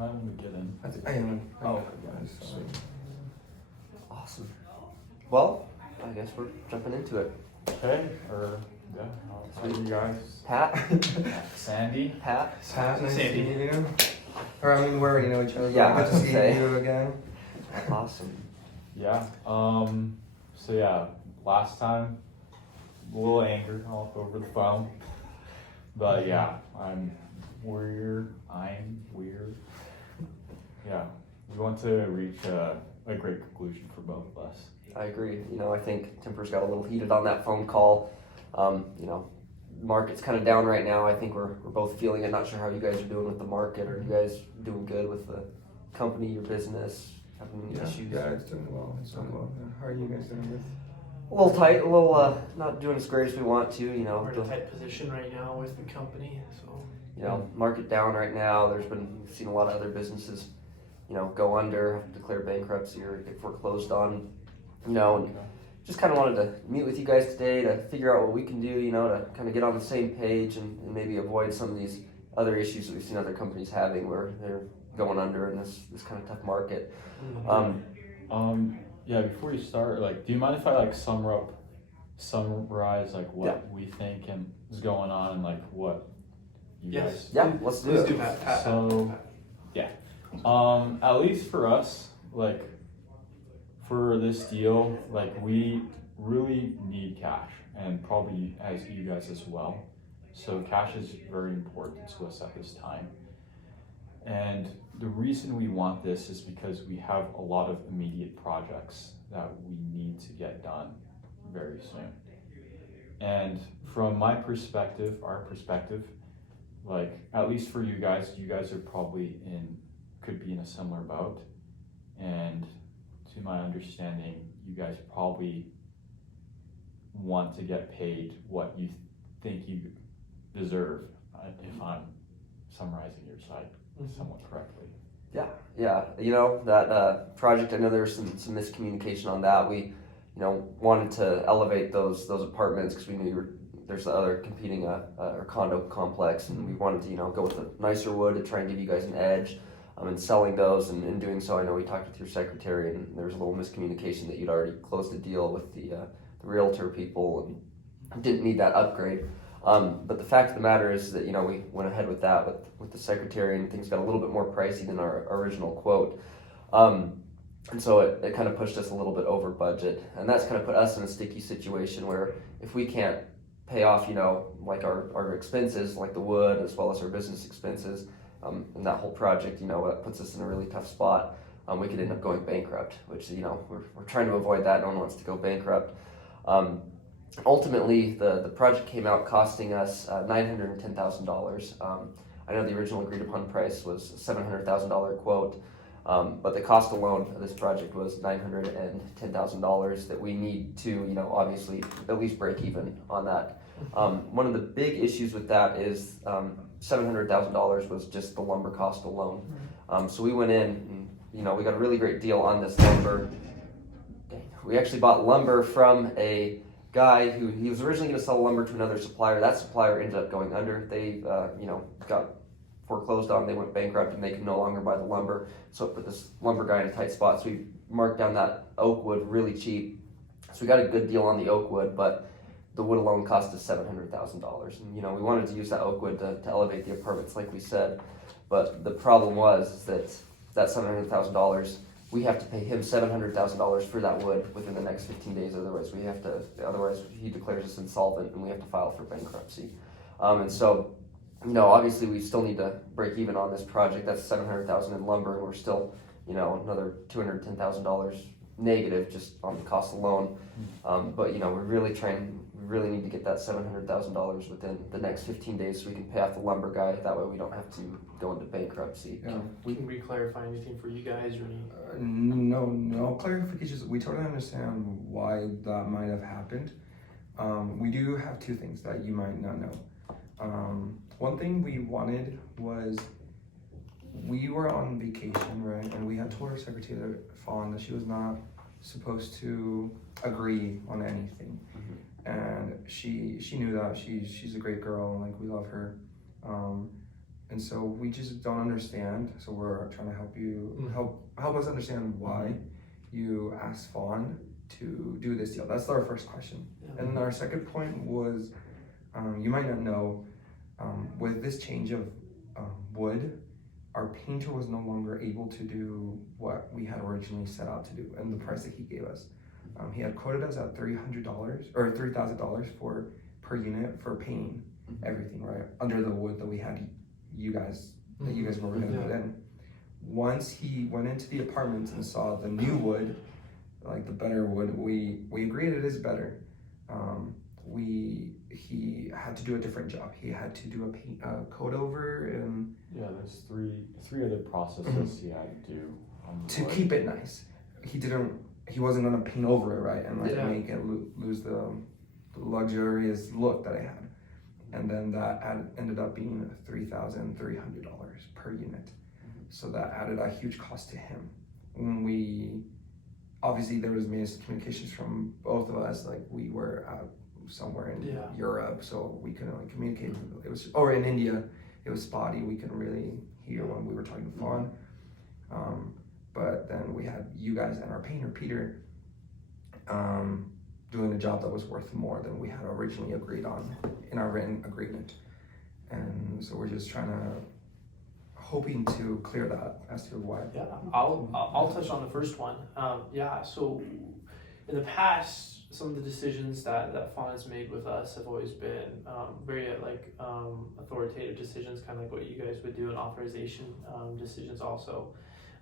might want to get in. I am. Oh, Sorry. Awesome. Well, I guess we're jumping into it. Okay, or yeah, how are you guys? Pat? Sandy? Pat? Pat, nice to Sandy. meet you. Or I mean, we already know each other. Yeah, Good to see okay. you again. Awesome. Yeah. So yeah, last time, a little anger all over the phone. But yeah, I'm weird. Yeah, we want to reach a great conclusion for both of us. I agree. You know, I think tempers got a little heated on that phone call. You know, market's kind of down right now. I think we're both feeling it. Not sure how you guys are doing with the market. Are you guys doing good with the company, your business, having any issues? Yeah, it's doing well. It's doing well. How are you guys doing with? A little tight, a little not doing as great as we want to. You know, We're in a tight position right now with the company, so. you know, market down right now. We've seen a lot of other businesses, you know, go under, have to declare bankruptcy or get foreclosed on. You know, and just kind of wanted to meet with you guys today to figure out what we can do, you know, to kind of get on the same page and maybe avoid some of these other issues that we've seen other companies having where they're going under in this kind of tough market. Yeah, before you start, like, do you mind if I like summarize like what we think and is going on and like what you Yes. guys? Yeah, let's do Please it. do that, Pat. So, yeah. At least for us, like, for this deal, like, we really need cash, and probably as you guys as well. So cash is very important to us at this time. And the reason we want this is because we have a lot of immediate projects that we need to get done very soon. And from my perspective, our perspective, like, at least for you guys are probably could be in a similar boat. And to my understanding, you guys probably want to get paid what you think you deserve, if I'm summarizing your side somewhat correctly. Yeah. You know, that project, I know there was some miscommunication on that. We, you know, wanted to elevate those apartments because we knew there's the other competing or condo complex, and we wanted to, you know, go with a nicer wood to try and give you guys an edge. In selling those, and in doing so, I know we talked with your secretary, and there was a little miscommunication that you'd already closed a deal with the realtor people and didn't need that upgrade. But the fact of the matter is that, you know, we went ahead with that with the secretary, and things got a little bit more pricey than our original quote. And so it kind of pushed us a little bit over budget, and that's kind of put us in a sticky situation where if we can't pay off, you know, like our expenses, like the wood as well as our business expenses, and that whole project, you know, that puts us in a really tough spot. We could end up going bankrupt, which, you know, we're trying to avoid that. No one wants to go bankrupt. Ultimately, the project came out costing us $910,000. I know the original agreed upon price was a $700,000 quote, but the cost alone of this project was $910,000 that we need to, you know, obviously at least break even on that. One of the big issues with that is $700,000 was just the lumber cost alone. So we went in and, you know, we got a really great deal on this lumber. We actually bought lumber from a guy who he was originally going to sell lumber to another supplier. That supplier ended up going under. They, you know, got foreclosed on. They went bankrupt and they could no longer buy the lumber. So it put this lumber guy in a tight spot. So we marked down that oak wood really cheap. So we got a good deal on the oak wood, but the wood alone cost us $700,000. And, you know, we wanted to use that oak wood to elevate the apartments, like we said. But the problem was that $700,000, we have to pay him $700,000 for that wood within the next 15 days. Otherwise he declares us insolvent and we have to file for bankruptcy. And so, you know, obviously we still need to break even on this project. That's $700,000 in lumber, and we're still, you know, another $210,000 negative just on the cost alone. But, you know, we really need to get that $700,000 within the next 15 days so we can pay off the lumber guy. That way we don't have to go into bankruptcy. Yeah. Can we clarify anything for you guys or any? No clarifications. We totally understand why that might have happened. We do have two things that you might not know. One thing we wanted was, we were on vacation, right? And we had told our secretary, Fawn, that she was not supposed to agree on anything. And she knew that. She's a great girl, and like, we love her. and so we just don't understand. So we're trying to help you Mm. help us understand why you asked Fawn to do this deal. That's our first question. Yeah. And then our second point was, you might not know, with this change of wood, our painter was no longer able to do what we had originally set out to do and the price that he gave us. He had quoted us at $300 or $3,000 for per unit for painting everything, right, under the wood that we had you guys were going to put in. Once he went into the apartments and saw the new wood, like the better wood, we agreed it is better. He had to do a different job. He had to do a coat over and Yeah, there's three other processes he had to do on the to wood. keep it nice. He wasn't gonna paint over it, right, and like Yeah. make it lose the luxurious look that I had. And then that ended up being $3,300 per unit. So that added a huge cost to him. When obviously there was miscommunications from both of us, like we were somewhere in Yeah. Europe, so we couldn't like communicate. It was, or in India, it was spotty. We couldn't really hear when we were talking to Fawn. But then we had you guys and our painter Peter doing a job that was worth more than we had originally agreed on in our written agreement. And so we're just hoping to clear that as to why. Yeah, I'll touch on the first one. So in the past, some of the decisions that Fawn has made with us have always been very authoritative decisions, kind of like what you guys would do, and authorization decisions also.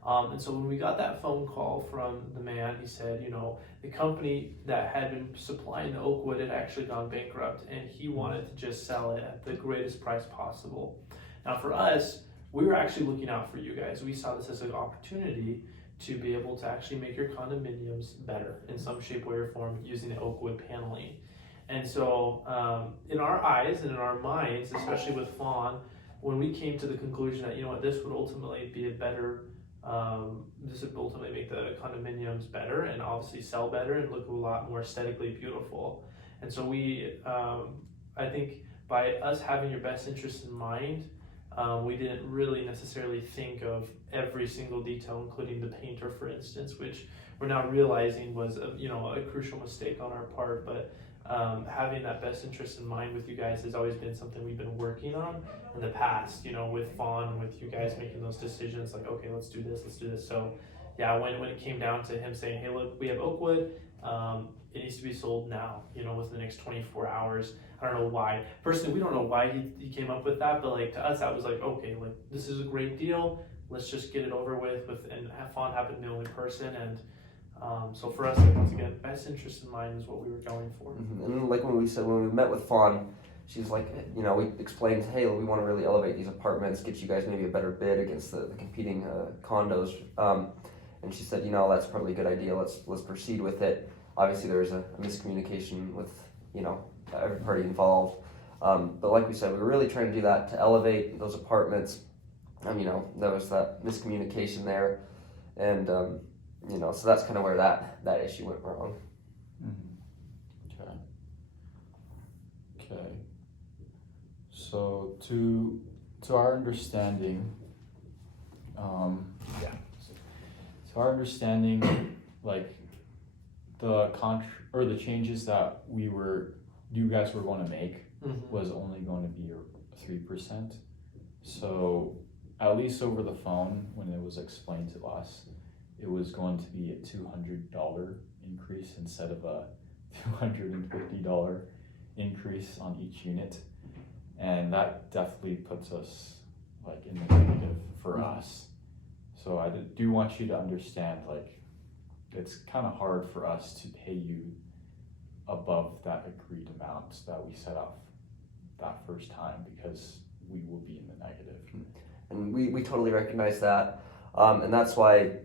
And so when we got that phone call from the man, he said, the company that had been supplying the oak wood had actually gone bankrupt, and he wanted to just sell it at the greatest price possible. Now for us, we were actually looking out for you guys. We saw this as an opportunity to be able to actually make your condominiums better in some shape, way, or form using the oak wood paneling. And so in our eyes and in our minds, especially with Fawn, when we came to the conclusion that, this would ultimately be a better, this would ultimately make the condominiums better and obviously sell better and look a lot more aesthetically beautiful. And so I think by us having your best interest in mind, we didn't really necessarily think of every single detail, including the painter, for instance, which we're now realizing was a crucial mistake on our part. But having that best interest in mind with you guys has always been something we've been working on in the past, with Fawn, with you guys making those decisions like, okay, let's do this. So yeah, when it came down to him saying, hey, look, we have oak wood, it needs to be sold now, within the next 24 hours. I don't know why. Personally, we don't know why he came up with that, but to us, that was okay, this is a great deal. Let's just get it over with, and Fawn happened to be the only person. And so for us, once again, best interest in mind is what we were going for. And like when we met with Fawn, she's like, we explained, hey, we want to really elevate these apartments, get you guys maybe a better bid against the competing condos. And she said, that's probably a good idea. Let's proceed with it. Obviously, there was a miscommunication with, every party involved. But like we said, we were really trying to do that to elevate those apartments. There was that miscommunication there. And, so that's kind of where that issue went wrong. Okay. So to our understanding, the changes that you guys were going to make was only going to be 3%. So at least over the phone, when it was explained to us, it was going to be a $200 increase instead of a $250 increase on each unit, and that definitely puts us in the negative for us. So I do want you to understand, it's kind of hard for us to pay you above that agreed amount that we set up that first time, because we will be in the negative. And we totally recognize that, and that's why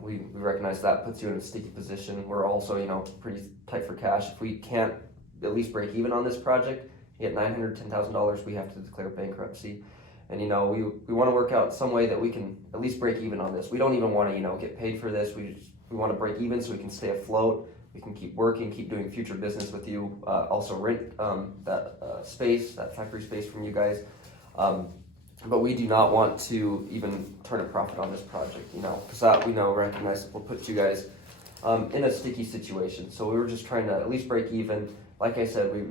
we recognize that puts you in a sticky position. We're also pretty tight for cash. If we can't at least break even on this project, you get $910,000, we have to declare bankruptcy. And we want to work out some way that we can at least break even on this. We don't even want to get paid for this. We want to break even so we can stay afloat. We can keep working, keep doing future business with you. Also rent that space, that factory space from you guys. but we do not want to even turn a profit on this project, because that we know recognize will put you guys in a sticky situation. So we were just trying to at least break even. Like I said, we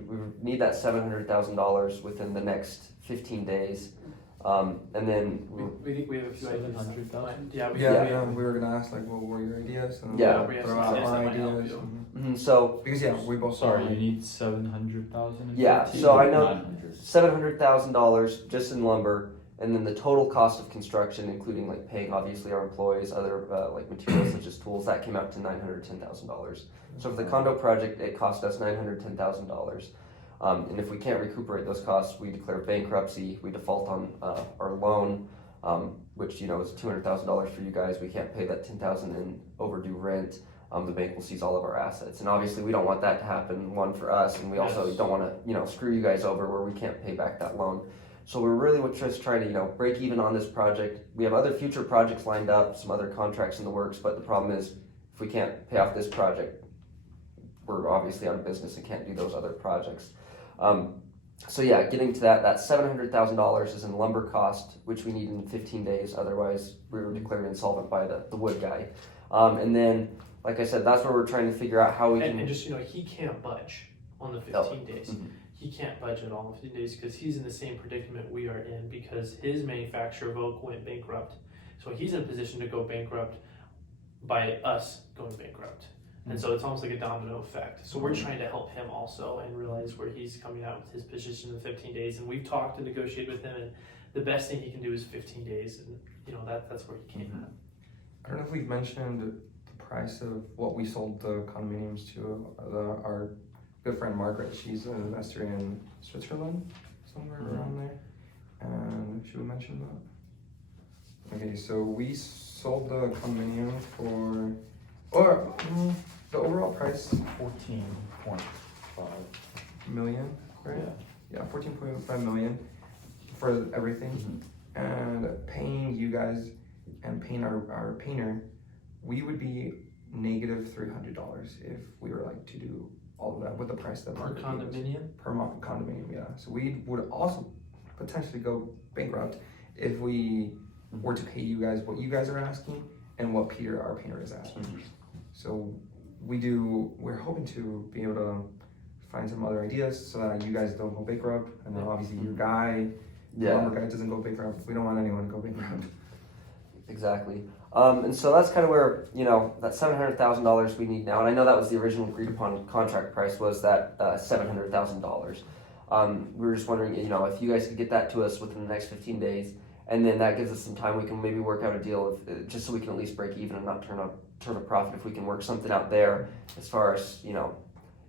need that $700,000 within the next 15 days. And then We think we have a few ideas. 700,000? Yeah, we Yeah, we were gonna ask like, what were your ideas? And Yeah. we have throw some out ideas our that might help ideas. you. so Because yeah, we both Sorry, saw you need 700,000. Yeah, 15 so or I know- 900? $700,000 just in lumber, and then the total cost of construction, including like paying obviously our employees, other like materials such as tools, that came out to $910,000. So for the condo project, it cost us $910,000. And if we can't recuperate those costs, we declare bankruptcy. We default on our loan, which is $200,000 for you guys. We can't pay that $10,000 in overdue rent. The bank will seize all of our assets, and obviously we don't want that to happen. One for us, and we also Yes. don't want to screw you guys over where we can't pay back that loan. So we're really just trying to break even on this project. We have other future projects lined up, some other contracts in the works, but the problem is if we can't pay off this project, we're obviously out of business and can't do those other projects. So yeah, getting to that $700,000 is in lumber cost, which we need in 15 days. Otherwise, we were declared insolvent by the wood guy. And then, like I said, that's where we're trying to figure out how we can. And just, he can't budge on the 15 Oh. days. Mhm. He can't budge at all in 15 days because he's in the same predicament we are in because his manufacturer, Vogue, went bankrupt. So he's in a position to go bankrupt by us going bankrupt. And so it's almost like a domino effect. So we're trying to help him also and realize where he's coming out with his position in 15 days. And we've talked and negotiated with him, and the best thing he can do is 15 days. And, that's where he came at. I don't know if we've mentioned the price of what we sold the condominiums to our good friend Margaret. She's an investor in Switzerland, somewhere around there. And should we mention that? Okay, so we sold the condominium the overall price 14.5. million, right? Yeah. Yeah, 14.5 million for everything. And paying you guys and paying our painter, we would be negative $300 if we were like to do all of that with the price that Per Margaret gave us. condominium? Per condominium, yeah. So we would also potentially go bankrupt if we were to pay you guys what you guys are asking and what Peter, our painter, is asking. So we're hoping to be able to find some other ideas so that you guys don't go bankrupt, and then obviously your guy, the lumber guy, doesn't go bankrupt. We don't want anyone to go bankrupt. Exactly. And so that's kind of where, that $700,000 we need now. And I know that was the original agreed upon contract price was that $700,000. We were just wondering, if you guys could get that to us within the next 15 days, and then that gives us some time, we can maybe work out a deal just so we can at least break even and not turn a profit. If we can work something out there as far as,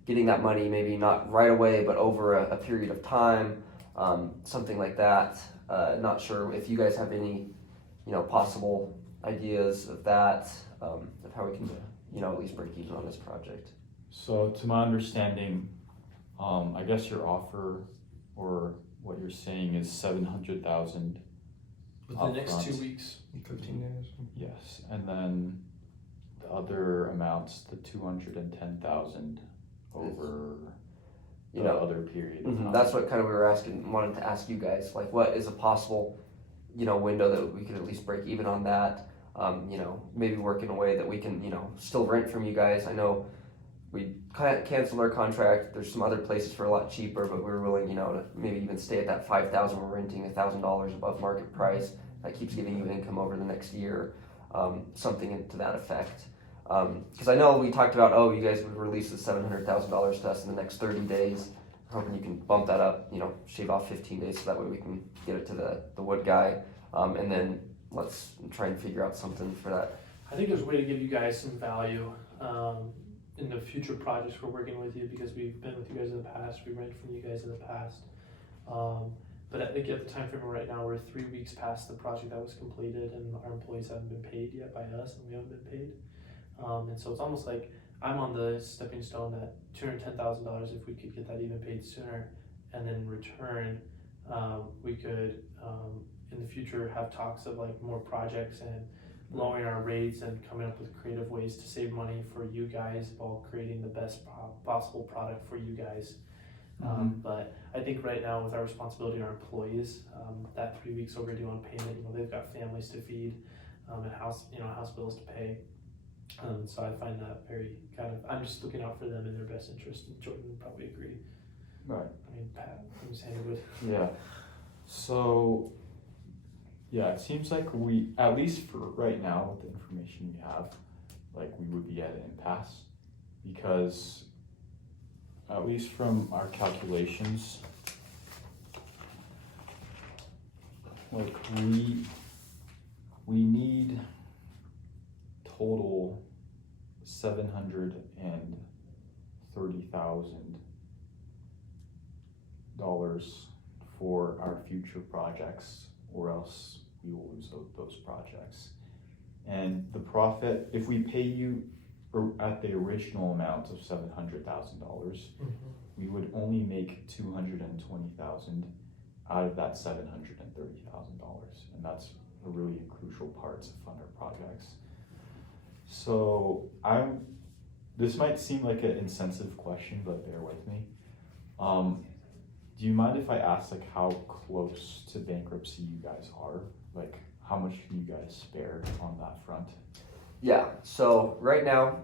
getting that money, maybe not right away, but over a period of time, something like that. Not sure if you guys have any, possible ideas of that, of how we can, at least break even on this project. So to my understanding, I guess your offer or what you're saying is 700,000. Within the next upfront. 2 weeks. 15 days. Yes, and then the other amounts, the 210,000 over the other period of time. That's what kind of we were wanted to ask you guys, like what is a possible, window that we could at least break even on that, maybe work in a way that we can, still rent from you guys. I know we canceled our contract. There's some other places for a lot cheaper, but we were willing, to maybe even stay at that $5,000. We're renting $1,000 above market price. That keeps giving you income over the next year, something to that effect. Because I know we talked about, you guys would release the $700,000 to us in the next 30 days. Hoping you can bump that up, shave off 15 days so that way we can get it to the wood guy. And then let's try and figure out something for that. I think there's a way to give you guys some value in the future projects we're working with you because we've been with you guys in the past, we rented from you guys in the past. But I think at the time frame right now, we're 3 weeks past the project that was completed and our employees haven't been paid yet by us and we haven't been paid. And so it's almost like I'm on the stepping stone at $210,000 if we could get that even paid sooner, and then in return, we could in the future have talks of like more projects and lowering our rates and coming up with creative ways to save money for you guys while creating the best possible product for you guys. But I think right now with our responsibility on our employees, that 3 weeks overdue on payment, they've got families to feed, and house bills to pay. So I find that very I'm just looking out for them in their best interest, and Jordan would probably agree. Right. I mean, Pat, who's handed with. Yeah. So, yeah, it seems like we, at least for right now, with the information we have, like we would be at an impasse, because at least from our calculations, like we need total $730,000 for our future projects, or else we will lose those projects. And the profit, if we pay you at the original amount of $700,000, we would only make $220,000 out of that $730,000, and that's a really crucial part to fund our projects. So this might seem like an insensitive question, but bear with me. Do you mind if I ask like how close to bankruptcy you guys are? Like how much can you guys spare on that front? Yeah, so right now,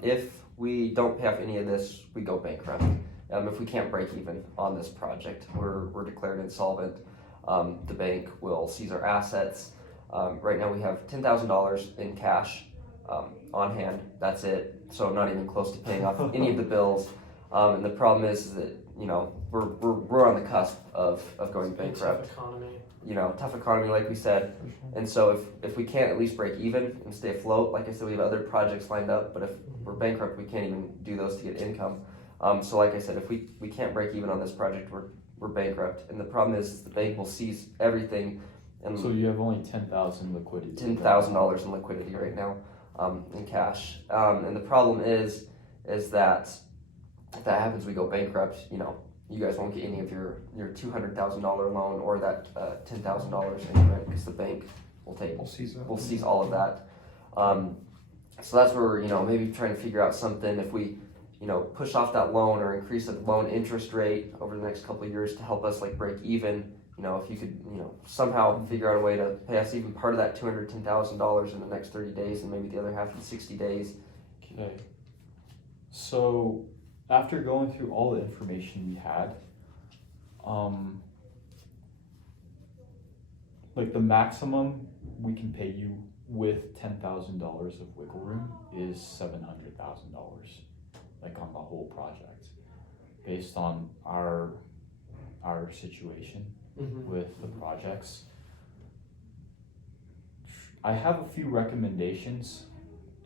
if we don't pay off any of this, we go bankrupt. If we can't break even on this project, we're declared insolvent. The bank will seize our assets. Right now we have $10,000 in cash on hand. That's it. So not even close to paying off any of the bills. And the problem is that we're on the cusp of going bankrupt. Tough economy. Tough economy, like we said. And so if we can't at least break even and stay afloat, like I said, we have other projects lined up, but if we're bankrupt, we can't even do those to get income. So like I said, if we can't break even on this project, we're bankrupt. And the problem is the bank will seize everything. And So you have only $10,000 liquidity. $10,000 in liquidity right now, in cash. And the problem is that if that happens, we go bankrupt. You guys won't get any of your $200,000 loan or that $10,000 in rent, because the bank will seize all of that. So that's where we're maybe trying to figure out something, if we push off that loan or increase the loan interest rate over the next couple of years to help us like break even. If you could somehow figure out a way to pay us even part of that $210,000 in the next 30 days and maybe the other half in 60 days. Okay. So after going through all the information we had, like the maximum we can pay you with $10,000 of wiggle room is $700,000, like on the whole project, based on our situation with the projects. I have a few recommendations,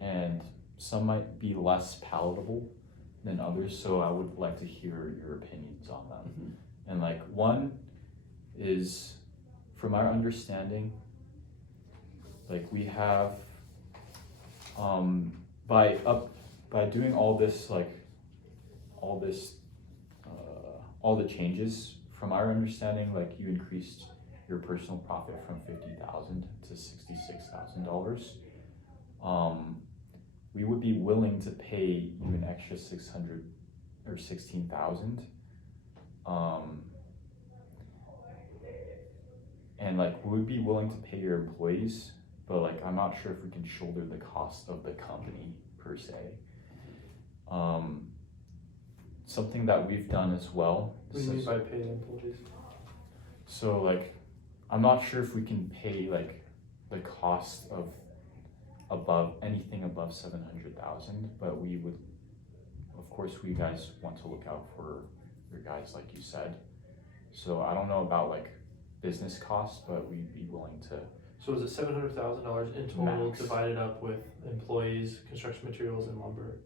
and some might be less palatable than others, so I would like to hear your opinions on them. And like one is, from our understanding, like we have by doing all the changes, from our understanding, like you increased your personal profit from $50,000 to $66,000. We would be willing to pay you an extra $600 or $16,000. And like we would be willing to pay your employees, but like I'm not sure if we can shoulder the cost of the company per se. Something that we've done as well. What do you mean by pay the employees? So like, I'm not sure if we can pay like the cost of anything above $700,000, but we would, of course, we guys want to look out for your guys, like you said. So I don't know about like business costs, but we'd be willing to. So is it $700,000 in total Max. divided up with employees, construction materials, and lumber?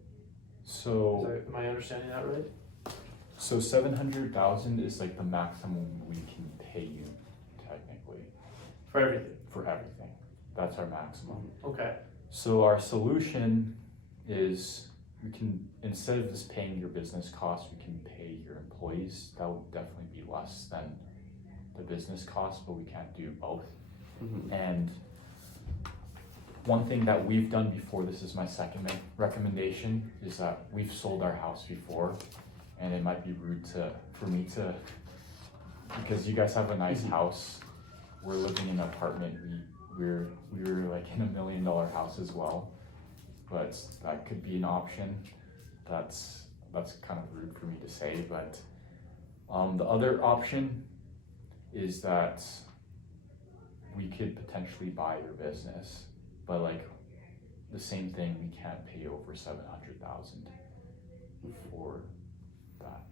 So Am I understanding that right? So $700,000 is like the maximum we can pay you, technically, For everything? for everything. That's our maximum. Okay. So our solution is we can, instead of just paying your business costs, we can pay your employees. That would definitely be less than the business costs, but we can't do both. And one thing that we've done before, this is my second recommendation, is that we've sold our house before, and it might be rude for me to, because you guys have a nice house. We're living in an apartment. We were like in $1 million house as well, but that could be an option. That's kind of rude for me to say, but the other option is that we could potentially buy your business, but like the same thing, we can't pay over $700,000 for that.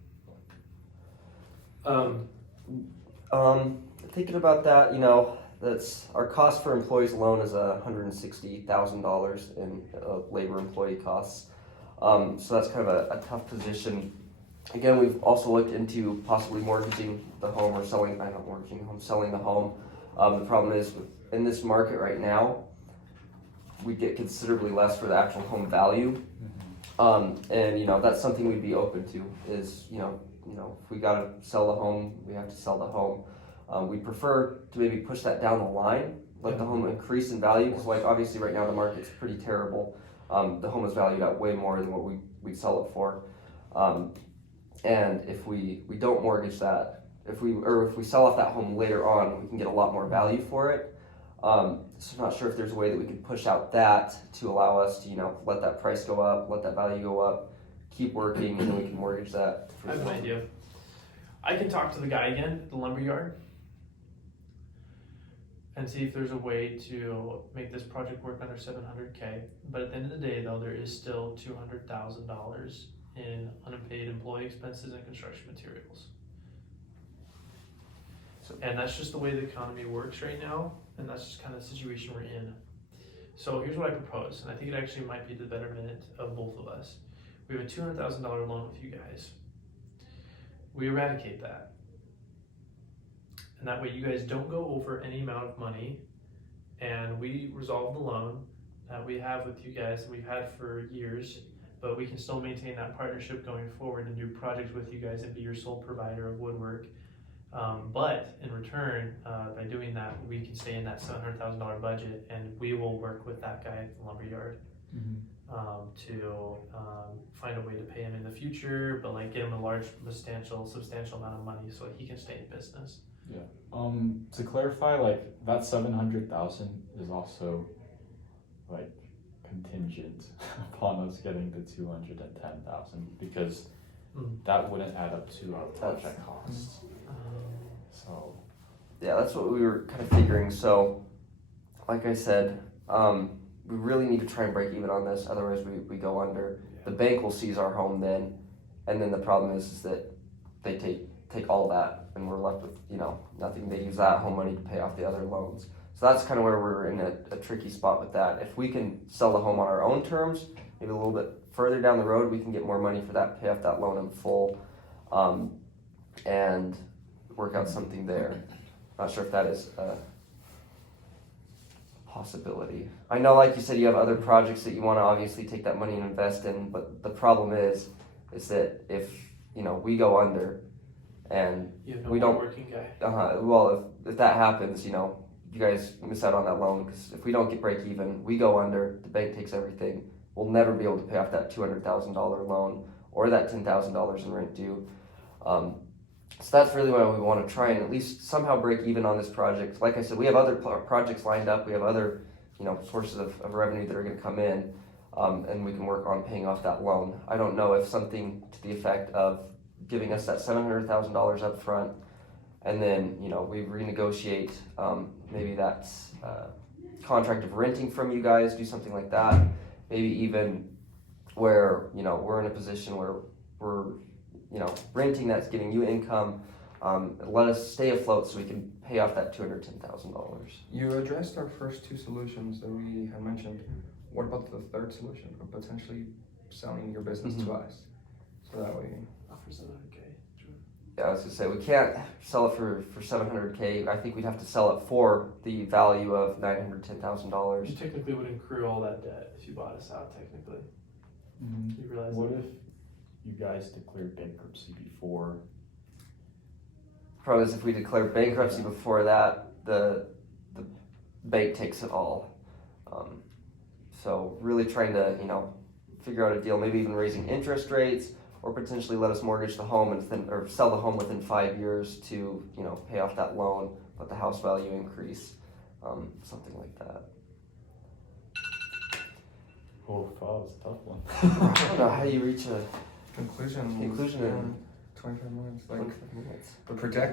Thinking about that, you know, that's our cost for employees alone is $160,000 in labor employee costs. So that's kind of a tough position. Again, we've also looked into possibly mortgaging the home or selling the home. The problem is in this market right now, we get considerably less for the actual home value. And you know, that's something we'd be open to is, you know, if we gotta sell the home, we have to sell the home. We prefer to maybe push that down the line, let the home increase in value, because like obviously right now the market's pretty terrible. The home is valued at way more than what we'd sell it for. And if we don't mortgage that, if we sell off that home later on, we can get a lot more value for it. So I'm not sure if there's a way that we could push out that to allow us to, you know, let that price go up, let that value go up, keep working, and then we can mortgage that. I have an idea. I can talk to the guy again at the lumberyard and see if there's a way to make this project work under $700K. But at the end of the day, though, there is still $200,000 in unpaid employee expenses and construction materials. And that's just the way the economy works right now, and that's just kind of the situation we're in. So here's what I propose, and I think it actually might be the betterment of both of us. We have a $200,000 loan with you guys. We eradicate that. And that way you guys don't go over any amount of money, and we resolve the loan that we have with you guys that we've had for years, but we can still maintain that partnership going forward and do projects with you guys and be your sole provider of woodwork. But in return, by doing that, we can stay in that $700,000 budget, and we will work with that guy at the lumberyard to find a way to pay him in the future, but like get him a large, substantial amount of money so that he can stay in business. Yeah. To clarify, like that 700,000 is also like contingent upon us getting the 210,000 because that wouldn't add up to our project costs. So yeah, that's what we were kind of figuring. So like I said, we really need to try and break even on this, otherwise we go under. The bank will seize our home then, and then the problem is that they take all that and we're left with, you know, nothing. They use that home money to pay off the other loans. So that's kind of where we're in a tricky spot with that. If we can sell the home on our own terms, maybe a little bit further down the road, we can get more money for that, pay off that loan in full, and work out something there. Not sure if that is a possibility. I know, like you said, you have other projects that you want to obviously take that money and invest in, but the problem is that if, you know, we go under and You have no we don't working guy. well, if that happens, you know, you guys miss out on that loan, because if we don't get break even, we go under, the bank takes everything, we'll never be able to pay off that $200,000 loan or that $10,000 in rent due. So that's really why we want to try and at least somehow break even on this project. Like I said, we have other projects lined up, we have other, you know, sources of revenue that are going to come in, and we can work on paying off that loan. I don't know if something to the effect of giving us that $700,000 up front, and then, you know, we renegotiate maybe that contract of renting from you guys, do something like that. Maybe even where, you know, we're in a position where we're, you know, renting that's giving you income, let us stay afloat so we can pay off that $210,000. You addressed our first two solutions that we had mentioned. What about the third solution of potentially selling your business to us? So that way, For $700K. Yeah, I was gonna say, we can't sell it for $700K. I think we'd have to sell it for the value of $910,000. You technically would accrue all that debt if you bought us out, technically. You realize what that? if you guys declared bankruptcy before? Problem is, if we declare bankruptcy before that, the bank takes it all. So really trying to, you know, figure out a deal, maybe even raising interest rates, or potentially let us mortgage the home or sell the home within 5 years to, you know, pay off that loan, let the house value increase, something like that. Oh, that was a tough one. I don't know how you reach a Conclusion. conclusion Yeah, in 25 minutes. Like 25 minutes. the project.